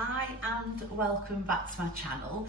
Hi and welcome back to my channel.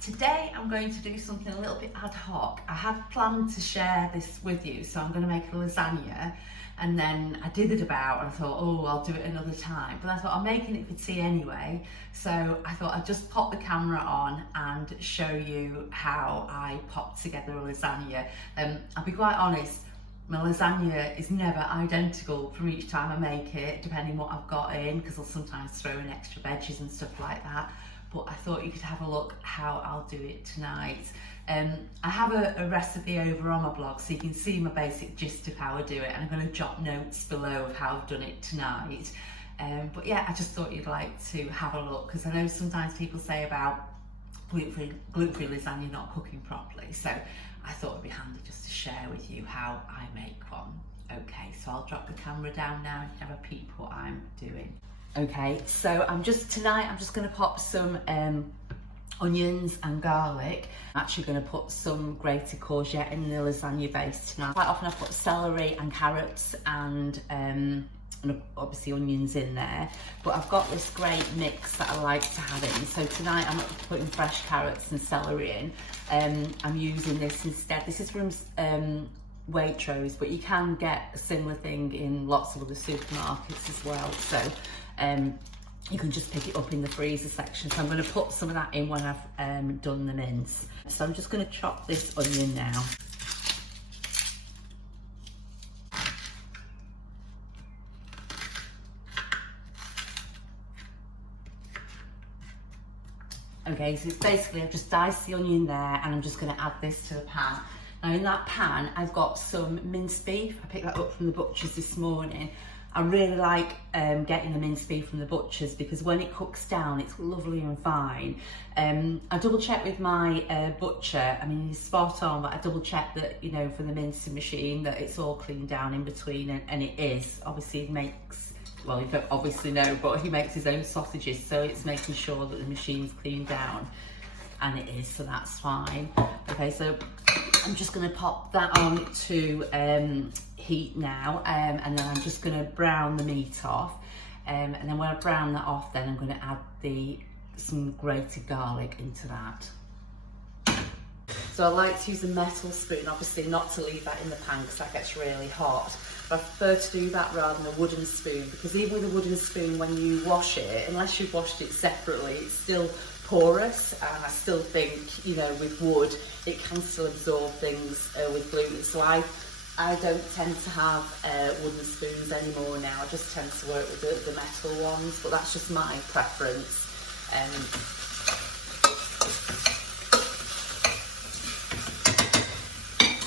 Today I'm going to do something a little bit ad hoc. I had planned to share this with you, so I'm going to make a lasagna, and then I did it about and I thought, oh, I'll do it another time. But I thought I'm making it for tea anyway, so I thought I'd just pop the camera on and show you how I pop together a lasagna. I'll be quite honest, my lasagna is never identical from each time I make it, depending what I've got in, because I'll sometimes throw in extra veggies and stuff like that. But I thought you could have a look how I'll do it tonight. I have a recipe over on my blog, so you can see my basic gist of how I do it, and I'm going to jot notes below of how I've done it tonight. But yeah, I just thought you'd like to have a look, because I know sometimes people say about gluten-free lasagna not cooking properly, so I thought it'd be handy just to share with you how I make one. Okay, so I'll drop the camera down now and you can have a peep what I'm doing. Okay, so tonight I'm just going to pop some onions and garlic. I'm actually going to put some grated courgette in the lasagna base tonight. Quite often I put celery and carrots and obviously onions in there, but I've got this great mix that I like to have in. So tonight I'm not putting fresh carrots and celery in. I'm using this instead. This is from Waitrose, but you can get a similar thing in lots of other supermarkets as well. So you can just pick it up in the freezer section. So I'm going to put some of that in when I've done the mince. So I'm just going to chop this onion now. Okay, so it's basically, I've just diced the onion there and I'm just going to add this to the pan. Now in that pan, I've got some minced beef. I picked that up from the butcher's this morning. I really like getting the minced beef from the butcher's because when it cooks down, it's lovely and fine. I double checked with my butcher. I mean, he's spot on, but I double checked that, you know, for the mincing machine, that it's all cleaned down in between, and it is. Obviously, it makes, well, you don't obviously know, but he makes his own sausages, so it's making sure that the machine's cleaned down, and it is, so that's fine. Okay, so I'm just going to pop that on to heat now, and then I'm just going to brown the meat off, and then when I brown that off, then I'm going to add some grated garlic into that. So I like to use a metal spoon, obviously not to leave that in the pan because that gets really hot. But I prefer to do that rather than a wooden spoon, because even with a wooden spoon, when you wash it, unless you've washed it separately, it's still porous, and I still think, you know, with wood, it can still absorb things with gluten. So I don't tend to have wooden spoons anymore now. I just tend to work with the metal ones, but that's just my preference.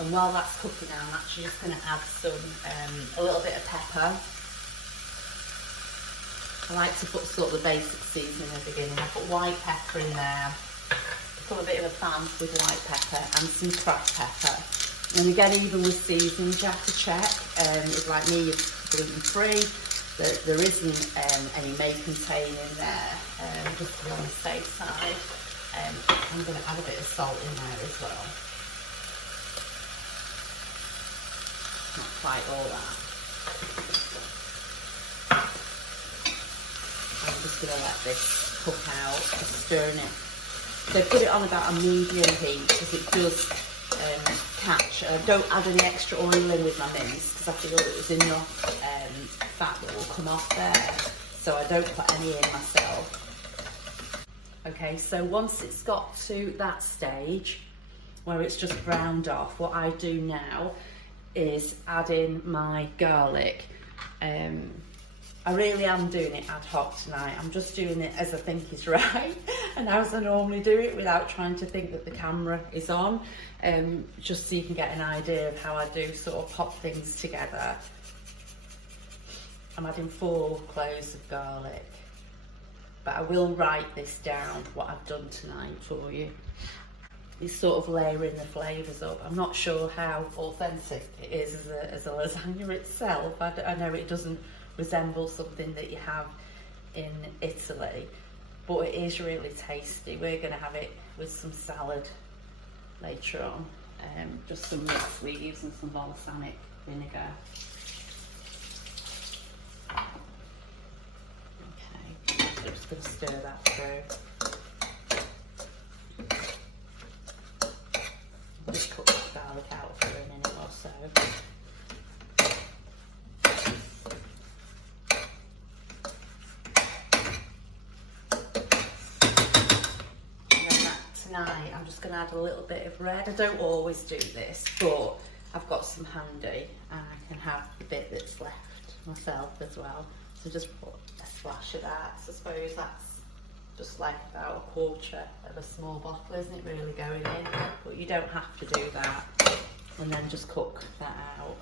And while that's cooking, I'm actually just going to add a little bit of pepper. I like to put sort of the basic seasoning at the beginning. I put white pepper in there. Become a bit of a fan with white pepper and some cracked pepper. And again, even with seasonings, you have to check. If like me, it's gluten-free. There isn't any may contain in there, just to be on the safe side. I'm going to add a bit of salt in there as well. Not quite all that. I'm just going to let this cook out, just stirring it. So put it on about a medium heat because it does catch. Don't add any extra oil in with my mince because I feel that there's enough fat that will come off there. So I don't put any in myself. Okay, so once it's got to that stage where it's just browned off, what I do now is add in my garlic. I really am doing it ad hoc tonight. I'm just doing it as I think is right and as I normally do it, without trying to think that the camera is on, just so you can get an idea of how I do sort of pop things together. I'm adding 4 cloves of garlic, but I will write this down, what I've done tonight for you. It's sort of layering the flavours up. I'm not sure how authentic it is as a lasagna itself. I know it doesn't resemble something that you have in Italy, but it is really tasty. We're going to have it with some salad later on, just some mixed leaves and some balsamic vinegar. Okay, so just going to stir that through. Just cook the garlic out for a minute or so. Tonight I'm just going to add a little bit of red. I don't always do this, but I've got some handy and I can have the bit that's left myself as well. So just put a splash of that. So I suppose that's just like about a quarter of a small bottle, isn't it, really going in? But you don't have to do that. And then just cook that out.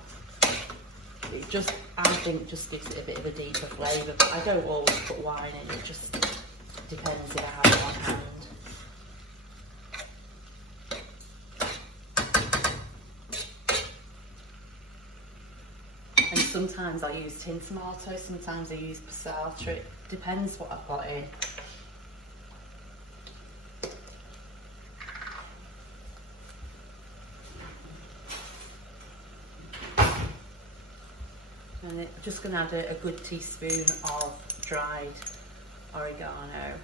It just, I think, just gives it a bit of a deeper flavour. But I don't always put wine in, it just depends if I have it on hand. And sometimes I use tin tomatoes, sometimes I use passata. It depends what I've got in. And I'm just going to add a good teaspoon of dried oregano.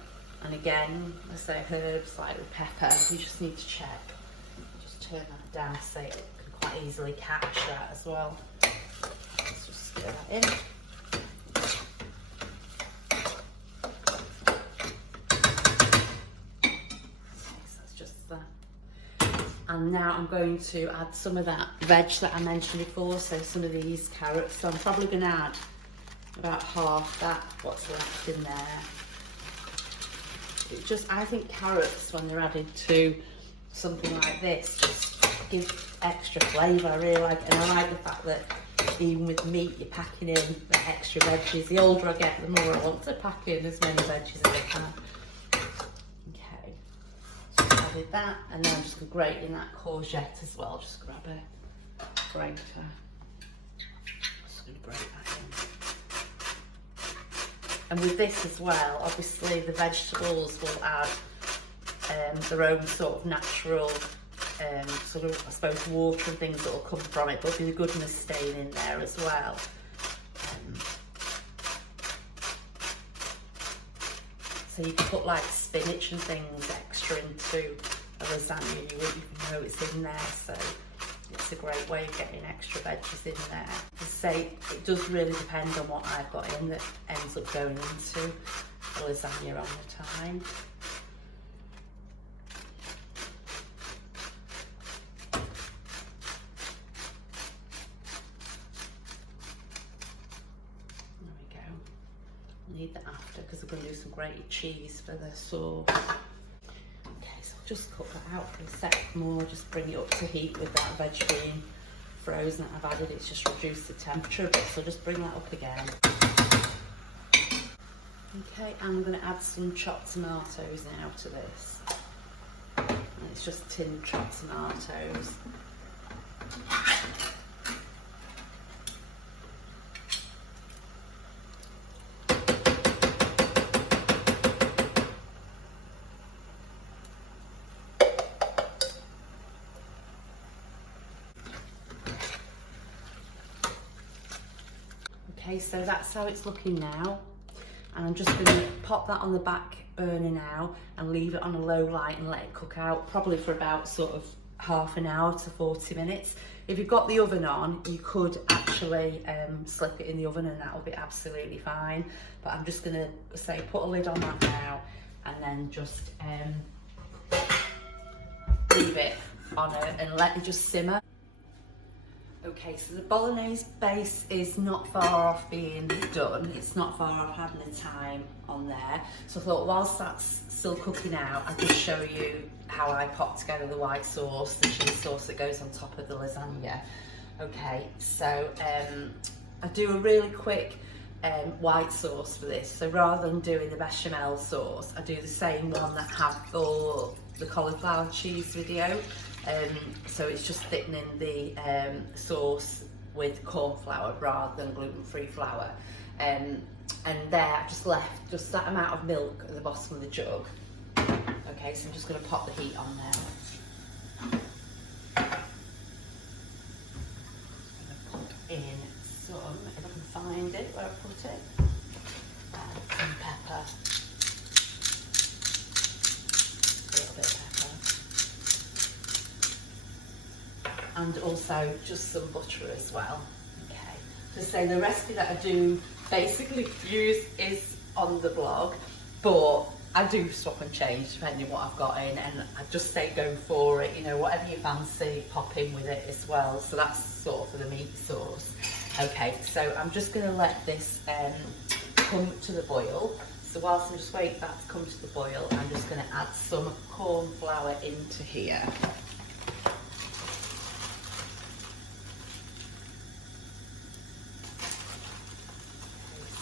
And again, I say herbs like with pepper, you just need to check. Just turn that down so it can quite easily catch that as well. Let's just stir that in. Okay, so that's just that. And now I'm going to add some of that veg that I mentioned before, so some of these carrots. So I'm probably going to add about half that, what's left in there. It just, I think carrots, when they're added to something like this, just give extra flavour. I really like it, and I like the fact that even with meat, you're packing in the extra veggies. The older I get, the more I want to pack in as many veggies as I can. Okay, so I added that, and then I'm just going to grate in that courgette as well. Just grab a grater. Just going to grate that in. And with this as well, obviously the vegetables will add their own sort of natural sort of, I suppose, water and things that will come from it, but the goodness staying in there as well. So you can put like spinach and things extra into a lasagna, you wouldn't even know it's in there, so it's a great way of getting extra veggies in there. As I say, it does really depend on what I've got in that ends up going into a lasagna on the time. Need that after because I'm going to do some grated cheese for the sauce. Okay, so I'll just cook that out for a sec more, just bring it up to heat with that veg being frozen that I've added. It's just reduced the temperature a bit, so just bring that up again. Okay, I'm going to add some chopped tomatoes now to this. And it's just tinned chopped tomatoes. Okay, so that's how it's looking now, and I'm just going to pop that on the back burner now and leave it on a low light and let it cook out, probably for about sort of half an hour to 40 minutes. If you've got the oven on, you could actually slip it in the oven and that'll be absolutely fine, but I'm just going to say put a lid on that now and then just leave it on it and let it just simmer. Okay, so the bolognese base is not far off being done. It's not far off having the time on there. So I thought whilst that's still cooking out, I'd just show you how I pop together the white sauce, the cheese sauce that goes on top of the lasagna. Okay, so I do a really quick white sauce for this. So rather than doing the bechamel sauce, I do the same one that had all the cauliflower cheese video. So it's just thickening the sauce with cornflour rather than gluten-free flour. And there I just left just that amount of milk at the bottom of the jug. Okay, so I'm just going to pop the heat on there. I'm going to put in some, if I can find it where I put it, some pepper. and also just some butter as well. Okay, to say the recipe that I do basically use is on the blog, but I do swap and change depending what I've got in, and I just say go for it, you know, whatever you fancy, pop in with it as well. So that's sort of for the meat sauce. Okay, so I'm just going to let this come to the boil. So whilst I'm just waiting for that to come to the boil, I'm just going to add some corn flour into here.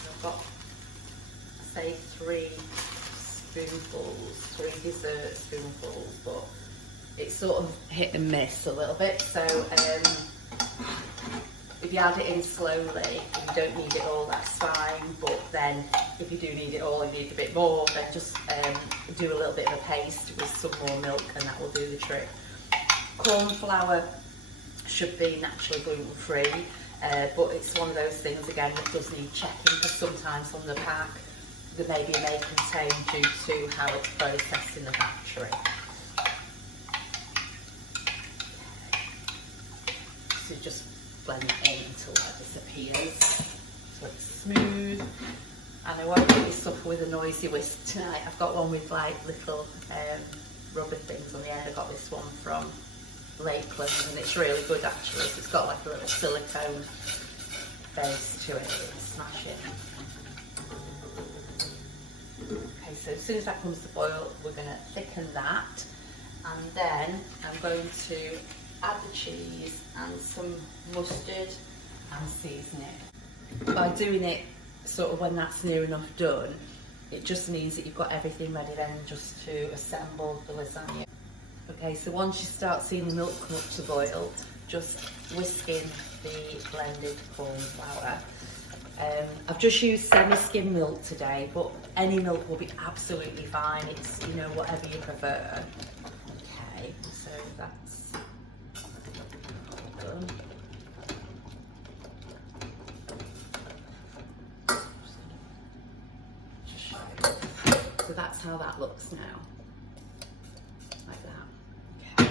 I've got, say, 3 dessert spoonfuls, but it's sort of hit and miss a little bit. So if you add it in slowly, you don't need it all, that's fine. But then if you do need it all and need a bit more, then just do a little bit of a paste with some more milk, and that will do the trick. Corn flour should be naturally gluten-free, but it's one of those things again that does need checking, because sometimes on the pack there may contain due to how it's processed in the factory. So just blend it in until that disappears, so it's smooth. And I won't really suffer with a noisy whisk tonight. I've got one with like little rubber things on the end. I got this one from Lakeland, and it's really good actually. So it's got like a little silicone base to it. Smash it. Okay, so as soon as that comes to boil, we're going to thicken that, and then I'm going to add the cheese and some mustard and season it. By doing it sort of when that's near enough done, it just means that you've got everything ready then just to assemble the lasagna. Okay, so once you start seeing the milk come up to boil, just whisk in the blended corn flour. I've just used semi-skim milk today, but any milk will be absolutely fine. It's, you know, whatever you prefer. Okay, so that's done. So that's how that looks now, like that.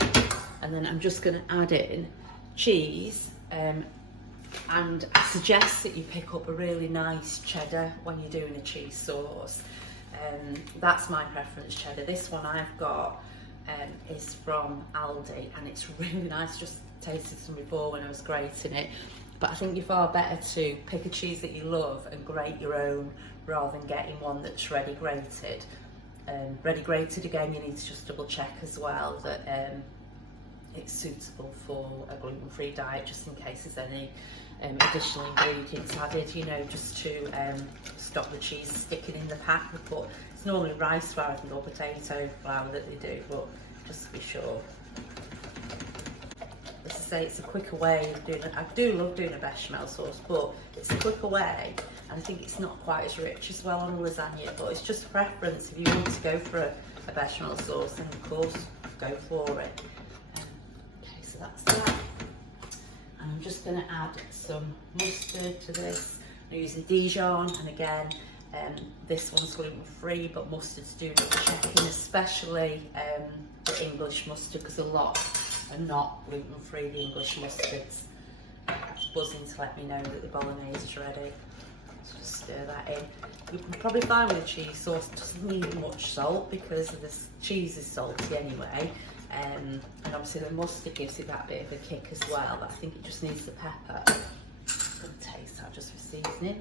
Okay, and then I'm just going to add in cheese. And I suggest that you pick up a really nice cheddar when you're doing a cheese sauce. That's my preference cheddar. This one I've got is from Aldi, and it's really nice. Just tasted some before when I was grating it. But I think you're far better to pick a cheese that you love and grate your own, rather than getting one that's ready grated. Ready grated, again, you need to just double check as well that it's suitable for a gluten-free diet, just in case there's any additional ingredients added, you know, just to stop the cheese sticking in the pack. But it's normally rice flour or potato flour that they do, but just to be sure. As I say, it's a quicker way of doing it. I do love doing a bechamel sauce, but it's a quicker way, and I think it's not quite as rich as well on a lasagna, but it's just preference. If you want to go for a bechamel sauce, then of course go for it. Okay, so that's that. And I'm just going to add some mustard to this. I'm using Dijon, and again, this one's gluten-free, but mustards do need checking, especially the English mustard, because a lot are not gluten-free, the English mustards. It's buzzing to let me know that the bolognese is ready. So just stir that in. You can probably find with a cheese sauce, it doesn't need much salt because this cheese is salty anyway. And obviously the mustard gives it that bit of a kick as well, but I think it just needs the pepper. Good taste that just for seasoning.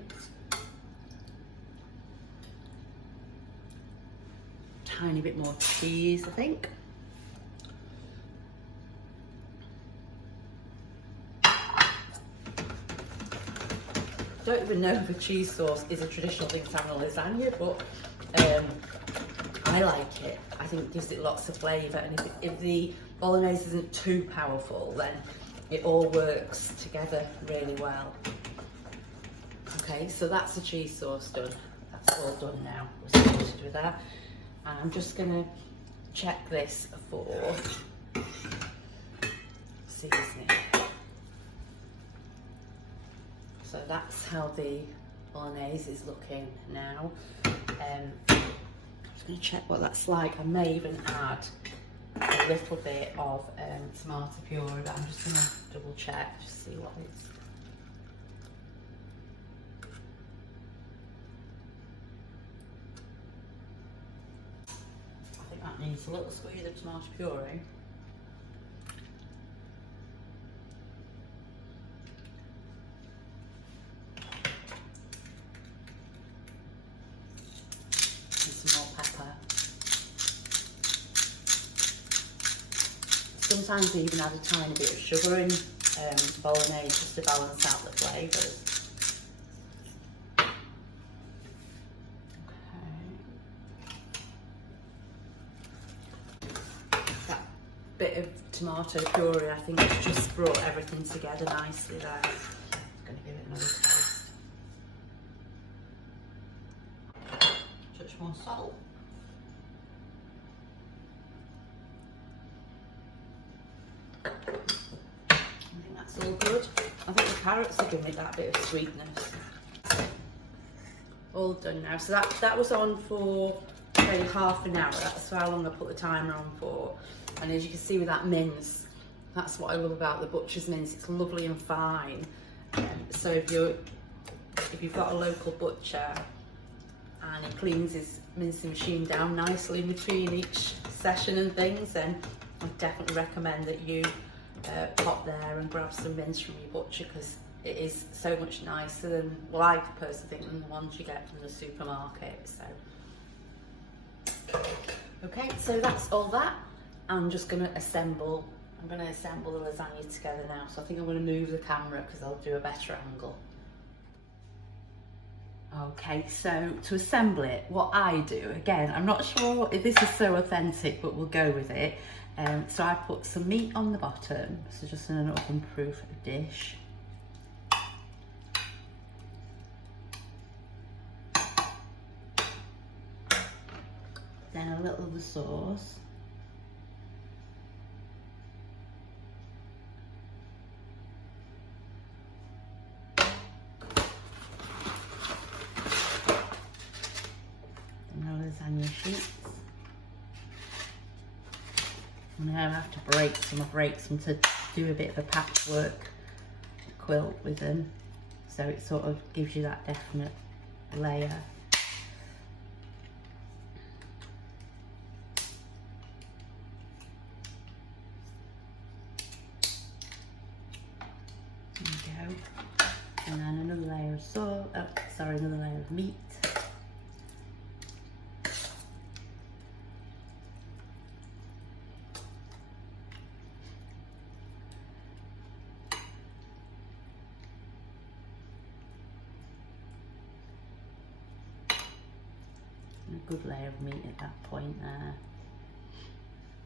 Tiny bit more cheese, I think. I don't even know if a cheese sauce is a traditional thing to have in a lasagna, but I like it. I think it gives it lots of flavour, and if the bolognese isn't too powerful, then it all works together really well. Okay, so that's the cheese sauce done. That's all done now. We're sorted with that. And I'm just going to check this for seasoning. So that's how the bolognese is looking now. I'm just going to check what that's like. I may even add a little bit of tomato puree, but I'm just going to double check, just see what it's. I think that needs a little squeeze of tomato puree. Sometimes I even add a tiny bit of sugar in bolognese just to balance out the flavours. Okay. That bit of tomato puree, I think it's just brought everything together nicely there. I'm going to give it another taste. Touch more salt. It's all good. I think the carrots are giving it that bit of sweetness. All done now. So that was on for maybe half an hour. That's how long I put the timer on for. And as you can see with that mince, that's what I love about the butcher's mince. It's lovely and fine. So if you've got a local butcher and he cleans his mincing machine down nicely in between each session and things, then I definitely recommend that you pop there and grab some mince from your butcher, because it is so much nicer than, well, I personally think, than the ones you get from the supermarket. So okay, so that's all that. I'm just going to assemble the lasagna together now. So I think I'm going to move the camera because I'll do a better angle. Okay, so to assemble it, what I do, again, I'm not sure if this is so authentic, but we'll go with it. So I put some meat on the bottom, so just in an oven-proof dish. Then a little of the sauce. And the lasagna sheets. And now I have to break some to do a bit of a patchwork quilt with them, so it sort of gives you that definite layer. There we go. And then another layer of another layer of meat. A good layer of meat at that point there.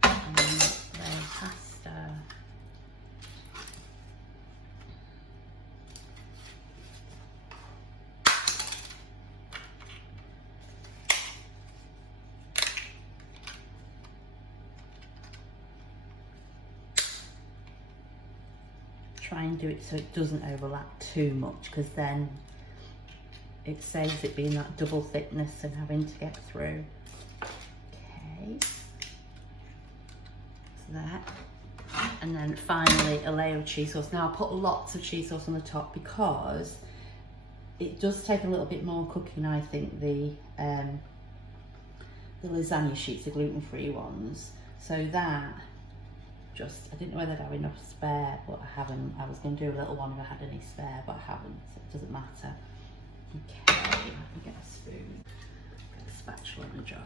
And then a layer of pasta. Try and do it so it doesn't overlap too much, because then it saves it being that double thickness and having to get through. Okay, so that. And then finally a layer of cheese sauce. Now I put lots of cheese sauce on the top because it does take a little bit more cooking, I think, the lasagna sheets, the gluten-free ones. So that, I didn't know whether I'd have enough spare, but I haven't. I was going to do a little one if I had any spare, but I haven't, so it doesn't matter. Okay, let me get a spoon, get a spatula on the job.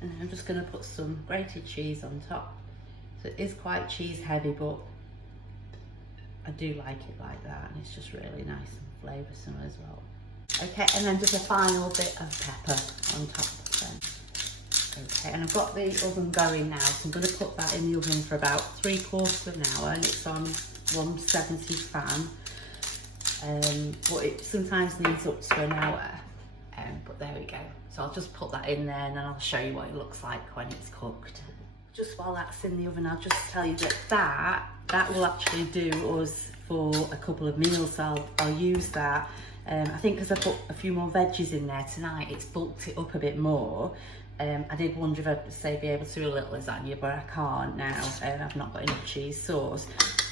And I'm just going to put some grated cheese on top. So it is quite cheese heavy, but I do like it like that, and it's just really nice and flavoursome as well. Okay, and then just a final bit of pepper on top then. Okay, and I've got the oven going now, so I'm going to put that in the oven for about 3/4 of an hour, and it's on 170 fan. But it sometimes needs up to an hour. But there we go. So I'll just put that in there and then I'll show you what it looks like when it's cooked. Just while that's in the oven, I'll just tell you that will actually do us for a couple of meals. So I'll use that. I think because I put a few more veggies in there tonight, it's bulked it up a bit more. I did wonder if I'd say be able to do a little lasagna, but I can't now. I've not got enough cheese sauce.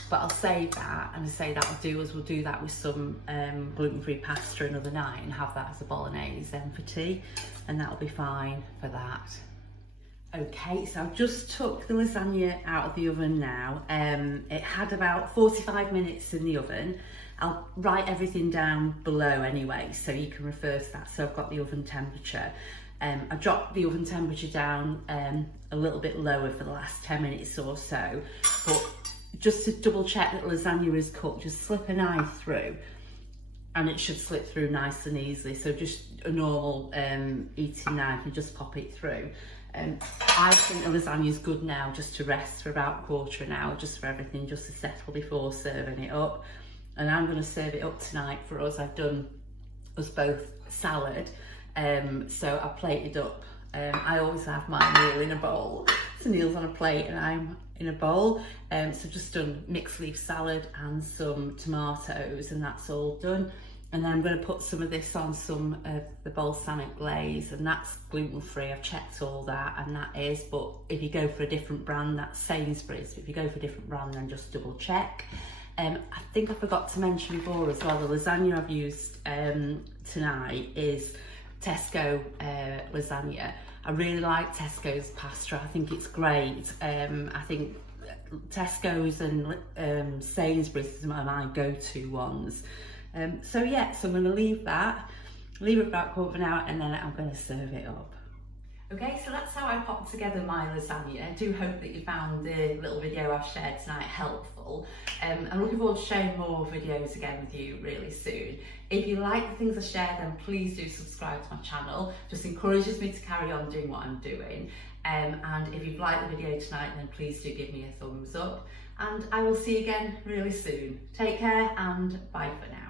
But I'll save that, and I say that'll do us. We'll do that with some gluten-free pasta another night and have that as a bolognese then for tea, and that'll be fine for that. Okay, so I've just took the lasagna out of the oven now. It had about 45 minutes in the oven. I'll write everything down below anyway, so you can refer to that. So I've got the oven temperature. I dropped the oven temperature down a little bit lower for the last 10 minutes or so, but just to double check that lasagna is cooked, just slip a knife through and it should slip through nice and easily. So just a normal eating knife and just pop it through. I think the lasagna is good now just to rest for about a quarter of an hour, just for everything just to settle before serving it up. And I'm going to serve it up tonight for us. I've done us both salad, so I plated up. I always have my meal in a bowl. So Neil's on a plate and I'm in a bowl. So just done mixed leaf salad and some tomatoes, and that's all done. And then I'm going to put some of this on some of the balsamic glaze, and that's gluten-free. I've checked all that, and that is, but if you go for a different brand, that's Sainsbury's. If you go for a different brand, then just double check. I think I forgot to mention before as well, the lasagna I've used tonight is Tesco lasagna. I really like Tesco's pasta. I think it's great. I think Tesco's and Sainsbury's are my go-to ones. So yeah, so I'm going to leave it about a quarter of an hour, and then I'm going to serve it up. Okay, so that's how I popped together my lasagna. I do hope that you found the little video I've shared tonight helpful. I'm looking forward to sharing more videos again with you really soon. If you like the things I share, then please do subscribe to my channel. Just encourages me to carry on doing what I'm doing. And if you've liked the video tonight, then please do give me a thumbs up. And I will see you again really soon. Take care and bye for now.